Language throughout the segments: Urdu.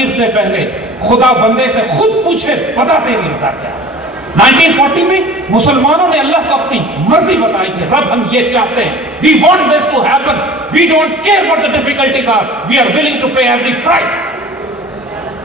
فقیر سے پہلے خدا بندے سے خود پوچھے بتا تیری رضا کیا ہے۔ 1940 میں مسلمانوں نے اللہ کو اپنی مرضی بتائی تھی، رب ہم یہ چاہتے ہیں، we want this to happen, we don't care what the difficulties are, we are willing to pay every price۔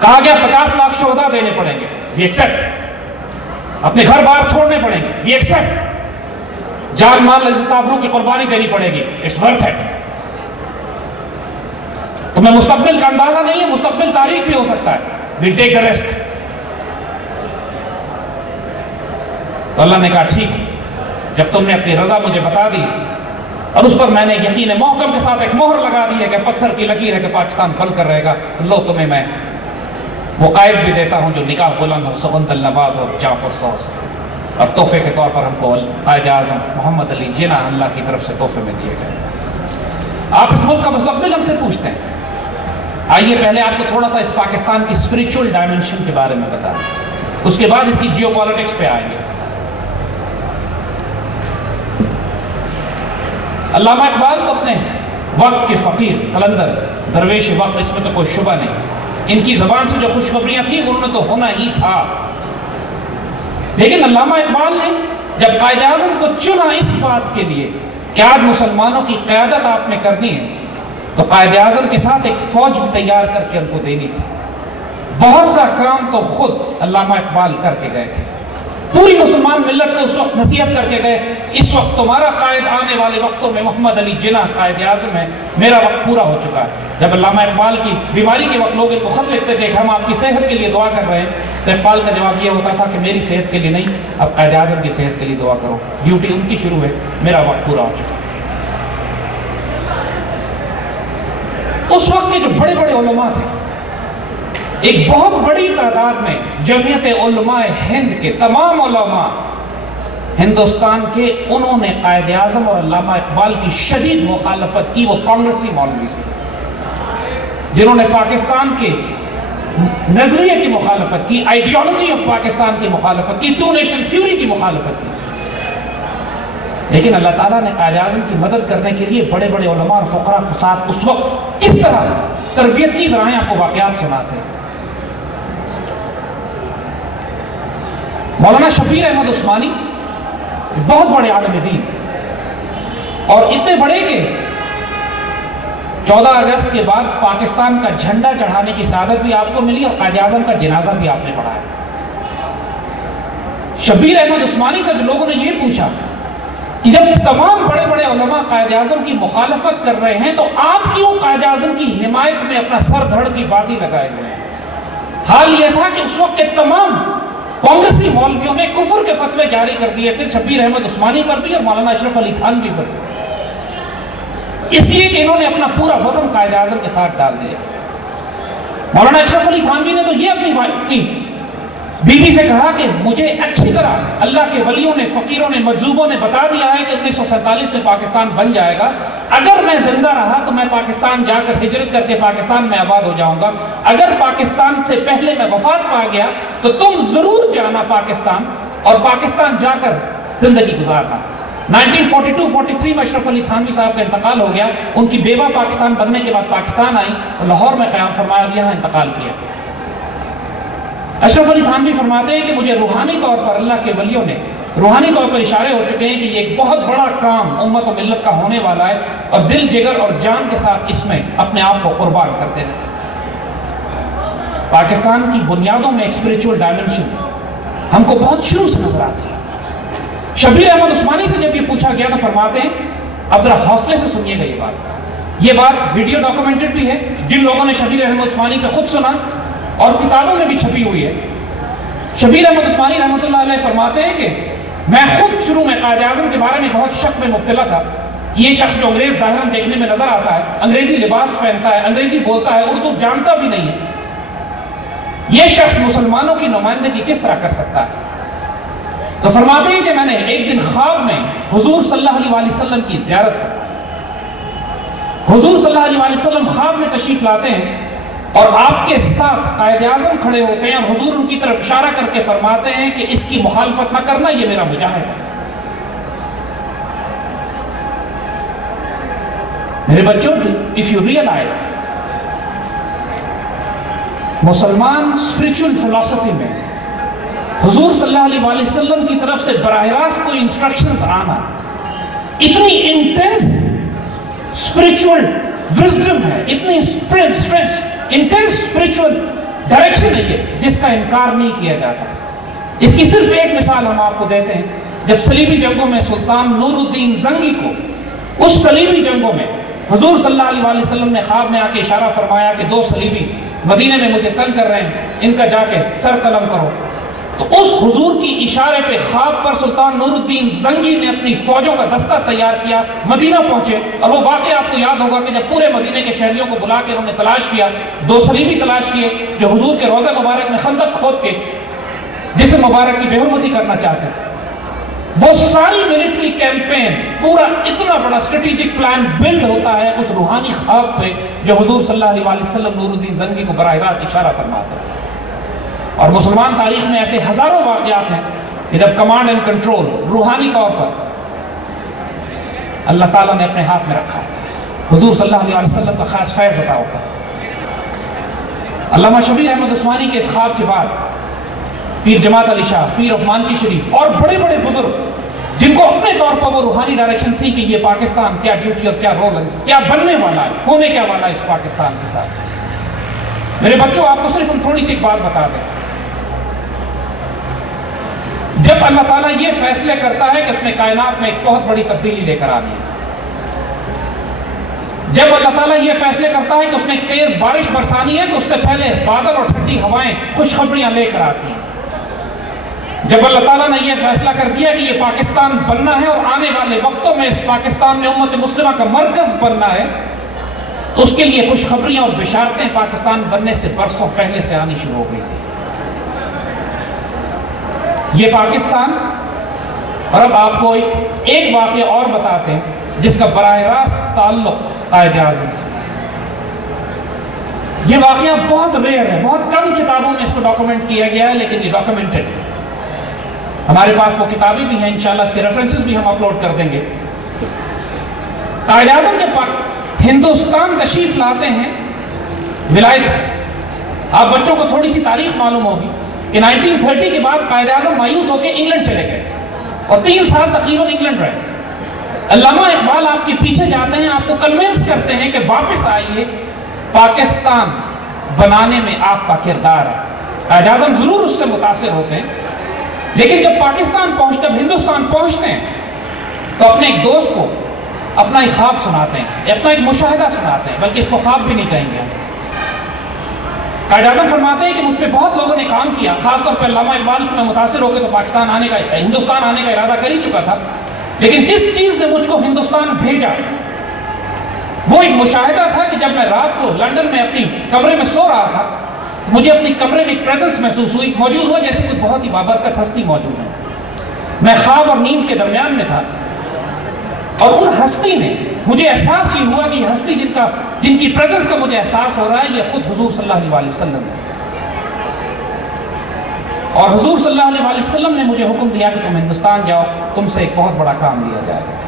کہا گیا 50 لاکھ شہداء دینے پڑیں گے، we accept۔ اپنے گھر بار چھوڑنے پڑیں گے، we accept۔ جان مال عزت آبرو کی قربانی دینی پڑے گی، it's worth it۔ تمہیں مستقبل کا اندازہ نہیں ہے، مستقبل تاریخ بھی ہو سکتا ہے، we'll take the risk۔ تو اللہ نے کہا ٹھیک، جب تم نے اپنی رضا مجھے بتا دی اور اس پر میں نے یقین محکم کے ساتھ ایک مہر لگا دی ہے کہ پتھر کی لکیر ہے کہ پاکستان بن کر رہے گا، تو لو تمہیں میں وہ قائد بھی دیتا ہوں جو نکاح بلند اور سگند النواز اور جعفر سوز، اور تحفے کے طور پر ہم کو قائد اعظم محمد علی جناح اللہ کی طرف سے تحفے میں دیے گئے۔ آپ اس ملک کا مستقبل ہم سے پوچھتے ہیں، آئیے پہلے آپ کو تھوڑا سا اس پاکستان کی اسپریچول ڈائمنشن کے بارے میں بتائیں، اس کے بعد اس کی جیو پالیٹکس پہ آئیں گے۔ علامہ اقبال تو اپنے وقت کے فقیر قلندر درویش وقت، اس میں تو کوئی شبہ نہیں، ان کی زبان سے جو خوشخبریاں تھیں انہوں نے تو ہونا ہی تھا، لیکن علامہ اقبال نے جب قائد اعظم کو چنا اس بات کے لیے کہ آج مسلمانوں کی قیادت آپ نے کرنی ہے، تو قائد اعظم کے ساتھ ایک فوج بھی تیار کر کے ان کو دینی تھی۔ بہت سا کام تو خود علامہ اقبال کر کے گئے تھے، پوری مسلمان ملت کو اس وقت نصیحت کر کے گئے، اس وقت تمہارا قائد آنے والے وقتوں میں محمد علی جناح قائد اعظم ہے، میرا وقت پورا ہو چکا ہے۔ جب علامہ اقبال کی بیماری کے وقت لوگ ان کو خط لکھتے تھے کہ ہم آپ کی صحت کے لیے دعا کر رہے ہیں، تو اقبال کا جواب یہ ہوتا تھا کہ میری صحت کے لیے نہیں، اب قائد اعظم کی صحت کے لیے دعا کرو، ڈیوٹی ان کی شروع ہے، میرا وقت پورا ہو چکا ہے۔ اس وقت کے جو بڑے بڑے علماء تھے، ایک بہت بڑی تعداد میں جمعیت علماء ہند کے تمام علماء ہندوستان کے، انہوں نے قائد اعظم اور علامہ اقبال کی شدید مخالفت کی۔ وہ کانگریسی مولوی تھے جنہوں نے پاکستان کے نظریے کی مخالفت کی، آئیڈیالوجی آف پاکستان کی مخالفت کی، ٹو نیشن تھیوری کی مخالفت کی، لیکن اللہ تعالیٰ نے قائد اعظم کی مدد کرنے کے لیے بڑے بڑے علماء اور فقراء کے ساتھ اس وقت کس طرح تربیت کی، ذرائع آپ کو واقعات سناتے ہیں۔ مولانا شبیر احمد عثمانی بہت بڑے عالم دین، اور اتنے بڑے کہ 14 اگست کے بعد پاکستان کا جھنڈا چڑھانے کی سعادت بھی آپ کو ملی اور قائد اعظم کا جنازہ بھی آپ نے پڑھایا۔ شبیر احمد عثمانی سے لوگوں نے یہ پوچھا کہ جب تمام بڑے بڑے علماء قائد اعظم کی مخالفت کر رہے ہیں تو آپ کیوں قائد اعظم کی حمایت میں اپنا سر دھڑ کی بازی لگائے ہوئے ہیں؟ حال یہ تھا کہ اس وقت کے تمام کانگریسی مولویوں نے کفر کے فتوے جاری کر دیے تھے شبیر احمد عثمانی پر بھی اور مولانا اشرف علی تھانوی پر بھی، اس لیے کہ انہوں نے اپنا پورا وزن قائد اعظم کے ساتھ ڈال دیا۔ مولانا اشرف علی تھانوی نے تو یہ اپنی بیوی سے کہا کہ مجھے اچھی طرح اللہ کے ولیوں نے، فقیروں نے، مجذوبوں نے بتا دیا ہے کہ 1947 میں پاکستان بن جائے گا، اگر میں زندہ رہا تو میں پاکستان جا کر ہجرت کر کے پاکستان میں آباد ہو جاؤں گا، اگر پاکستان سے پہلے میں وفات پا گیا تو تم ضرور جانا پاکستان اور پاکستان جا کر زندگی گزارنا۔ 1942-43 میں اشرف علی تھانوی صاحب کا انتقال ہو گیا، ان کی بیوہ پاکستان بننے کے بعد پاکستان آئی اور لاہور میں قیام فرمایا اور یہاں انتقال کیا۔ اشرف علی تھانوی فرماتے ہیں کہ مجھے روحانی طور پر اللہ کے ولیوں نے روحانی طور پر اشارے ہو چکے ہیں کہ یہ ایک بہت بڑا کام امت و ملت کا ہونے والا ہے، اور دل جگر اور جان کے ساتھ اس میں اپنے آپ کو قربان کرتے تھے۔ پاکستان کی بنیادوں میں ایک اسپریچول ڈائمنشن ہم کو بہت شروع سے نظر آتی ہے۔ شبیر احمد عثمانی سے جب یہ پوچھا گیا تو فرماتے ہیں، اب ذرا حوصلے سے سنیے گا یہ بات ویڈیو ڈاکومنٹڈ بھی ہے، جن لوگوں نے شبیر احمد عثمانی سے خود سنا اور کتابوں میں بھی چھپی ہوئی ہے۔ شبیر احمد عثمانی رحمۃ اللہ علیہ فرماتے ہیں کہ میں خود شروع میں قائد اعظم کے بارے میں بہت شک میں مبتلا تھا کہ یہ شخص جو انگریز ظاہراً دیکھنے میں نظر آتا ہے، انگریزی لباس پہنتا ہے، انگریزی بولتا ہے، اردو جانتا بھی نہیں ہے، یہ شخص مسلمانوں کی نمائندگی کس طرح کر سکتا ہے؟ تو فرماتے ہیں کہ میں نے ایک دن خواب میں حضور صلی اللہ علیہ وسلم کی زیارت کی۔ حضور صلی اللہ علیہ وسلم خواب میں تشریف لاتے ہیں اور آپ کے ساتھ قائد اعظم کھڑے ہوتے ہیں، اور حضور ان کی طرف اشارہ کر کے فرماتے ہیں کہ اس کی مخالفت نہ کرنا، یہ میرا مجاہد ہے۔ میرے بچوں، if you realize مسلمان اسپرچول فلسفی میں حضور صلی اللہ علیہ وآلہ وسلم کی طرف سے براہ راست کوئی انسٹرکشنز آنا اتنی انٹینس اسپرچول وزڈم ہے، اتنی انٹینس اسپرچول ڈائریکشن ہے یہ، جس کا انکار نہیں کیا جاتا۔ اس کی صرف ایک مثال ہم آپ کو دیتے ہیں۔ جب صلیبی جنگوں میں سلطان نور الدین زنگی کو، اس صلیبی جنگوں میں حضور صلی اللہ علیہ وآلہ وسلم نے خواب میں آ کے اشارہ فرمایا کہ 2 صلیبی مدینے میں مجھے تنگ کر رہے ہیں، ان کا جا کے سر قلم کرو، تو اس حضور کی اشارے پہ خواب پر سلطان نور الدین زنگی نے اپنی فوجوں کا دستہ تیار کیا، مدینہ پہنچے، اور وہ واقعہ آپ کو یاد ہوگا کہ جب پورے مدینے کے شہریوں کو بلا کے انہوں نے تلاش کیا، 2 صلیبی تلاش کیے جو حضور کے روضہ مبارک میں خندق کھود کے جسم مبارک کی بے حرمتی کرنا چاہتے تھے۔ وہ ساری ملٹری کیمپین، پورا اتنا بڑا اسٹریٹجک پلان بلڈ ہوتا ہے اس روحانی خواب پہ جو حضور صلی اللہ علیہ وسلم نور الدین زنگی کو براہ راست اشارہ فرماتا ہے۔ اور مسلمان تاریخ میں ایسے ہزاروں واقعات ہیں کہ جب کمانڈ اینڈ کنٹرول روحانی طور پر اللہ تعالیٰ نے اپنے ہاتھ میں رکھا ہوتا ہے، حضور صلی اللہ علیہ وسلم کا خاص فیض عطا ہوتا ہے۔ علامہ شبیر احمد عثمانی کے اس خواب کے بعد پیر جماعت علی شاہ، پیر عثمان کی شریف اور بڑے بڑے بزرگ جن کو اپنے طور پر وہ روحانی ڈائریکشن تھی کہ یہ پاکستان کیا ڈیوٹی اور کیا رول ہے، کیا بننے والا ہے، ہونے کیا والا ہے اس پاکستان کے ساتھ۔ میرے بچوں، آپ کو صرف ہم تھوڑی سی ایک بات بتا دیں، جب اللہ تعالیٰ یہ فیصلے کرتا ہے کہ اس نے کائنات میں ایک بہت بڑی تبدیلی لے کر آنی ہے، جب اللہ تعالیٰ یہ فیصلے کرتا ہے کہ اس نے ایک تیز بارش برسانی ہے تو اس سے پہلے بادل اور ٹھنڈی ہوائیں خوشخبریاں لے کر آتی ہیں، جب اللہ تعالیٰ نے یہ فیصلہ کر دیا کہ یہ پاکستان بننا ہے اور آنے والے وقتوں میں اس پاکستان میں امت مسلمہ کا مرکز بننا ہے، تو اس کے لیے خوشخبریاں اور بشارتیں پاکستان بننے سے برسوں پہلے سے آنی شروع ہو گئی تھی۔ یہ پاکستان، اور اب آپ کو ایک واقعہ اور بتاتے ہیں جس کا براہ راست تعلق قائد اعظم سے۔ یہ واقعہ بہت ریئر ہے، بہت کم کتابوں میں اس کو ڈاکومنٹ کیا گیا ہے، لیکن یہ ڈاکومنٹڈ ہے۔ ہمارے پاس وہ کتابیں بھی ہیں، انشاءاللہ اس کے ریفرنسز بھی ہم اپلوڈ کر دیں گے۔ قائد اعظم جب ہندوستان تشریف لاتے ہیں ولایت سے، آپ بچوں کو تھوڑی سی تاریخ معلوم ہوگی کہ 1930 کے بعد قائد اعظم مایوس ہو کے انگلینڈ چلے گئے تھے اور 3 سال تقریباً انگلینڈ رہے۔ علامہ اقبال آپ کے پیچھے جاتے ہیں، آپ کو کنونس کرتے ہیں کہ واپس آئیے، پاکستان بنانے میں آپ کا کردار ہے۔ قائد اعظم ضرور اس سے متاثر ہوتے ہیں، لیکن جب جب ہندوستان پہنچتے ہیں تو اپنے ایک دوست کو اپنا ایک خواب سناتے ہیں، اپنا ایک مشاہدہ سناتے ہیں، بلکہ اس کو خواب بھی نہیں کہیں گے۔ قائد اعظم فرماتے ہیں کہ مجھ پہ بہت لوگوں نے کام کیا، خاص طور پہ علامہ اقبال سے میں متاثر ہو کے تو ہندوستان آنے کا ارادہ کر ہی چکا تھا، لیکن جس چیز نے مجھ کو ہندوستان بھیجا وہ ایک مشاہدہ تھا کہ جب میں رات کو لندن میں اپنی کمرے میں سو رہا تھا تو مجھے اپنی کمرے میں ایک پریزنس محسوس ہوئی، موجود ہوا جیسے کوئی بہت ہی بابرکت ہستی موجود ہے۔ میں خواب اور نیند کے درمیان میں تھا اور ان ہستی نے مجھے احساس یہ ہوا کہ یہ ہستی جن کی پریزنس کا مجھے احساس ہو رہا ہے یہ خود حضور صلی اللہ علیہ وسلم ہے، اور حضور صلی اللہ علیہ وسلم نے مجھے حکم دیا کہ تم ہندوستان جاؤ، تم سے ایک بہت بڑا کام لیا جائے گا۔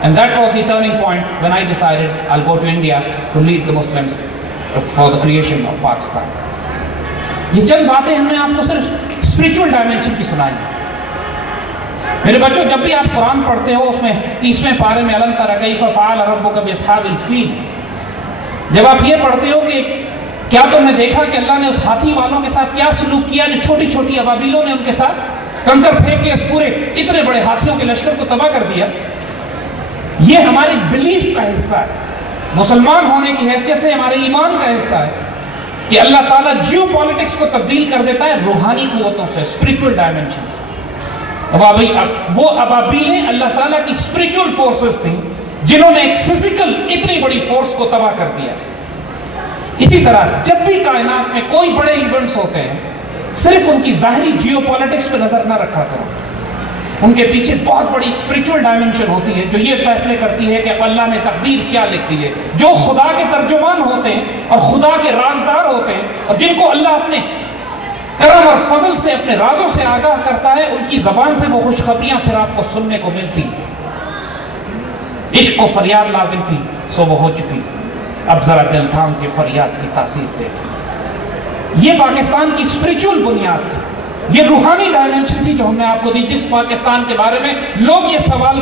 And that was the turning point when I decided I'll go to India to lead the Muslims for the creation of Pakistan. یہ چند باتیں ہم نے آپ کو صرف اسپرچول ڈائمنشن کی سنائی۔ میرے بچوں، جب بھی آپ قرآن پڑھتے ہو اس میں 30ویں پارے میں الم تر کیف فعل ربک باصحاب الفیل، جب آپ یہ پڑھتے ہو کہ کیا تم نے دیکھا کہ اللہ نے اس ہاتھی والوں کے ساتھ کیا سلوک کیا جو چھوٹی چھوٹی ابابیلوں نے ان کے ساتھ کنکر پھینک کے اس پورے اتنے بڑے ہاتھیوں کے لشکر کو تباہ کر دیا۔ یہ ہمارے بلیف کا حصہ ہے، مسلمان ہونے کی حیثیت سے ہمارے ایمان کا حصہ ہے کہ اللہ تعالیٰ جیو پالیٹکس کو تبدیل کر دیتا ہے روحانی قوتوں سے، اسپرچول ڈائمنشن سے۔ وہ ابابیلیں اللہ تعالیٰ کی اسپرچول فورسز تھیں جنہوں نے ایک فزیکل اتنی بڑی فورس کو تباہ کر دیا۔ اسی طرح جب بھی کائنات میں کوئی بڑے ایونٹس ہوتے ہیں صرف ان کی ظاہری جیو پالیٹکس پہ نظر نہ رکھا کرو، ان کے پیچھے بہت بڑی اسپرچول ڈائمنشن ہوتی ہے جو یہ فیصلے کرتی ہے کہ اللہ نے تقدیر کیا لکھ دی ہے۔ جو خدا کے ترجمان ہوتے ہیں اور خدا کے رازدار ہوتے ہیں اور جن کو اللہ اپنے کرم اور فضل سے اپنے رازوں سے آگاہ کرتا ہے، ان کی زبان سے وہ خوشخبریاں پھر آپ کو سننے کو ملتی ہیں۔ عشق و فریاد لازم تھی سو وہ ہو چکی، اب ذرا دل تھام کے فریاد کی تاثیر دے۔ یہ پاکستان کی اسپریچول بنیاد تھی، یہ روحانی ڈائمنشن تھی جو ہم نے آپ کو دی، جس پاکستان کے بارے میں لوگ یہ سوال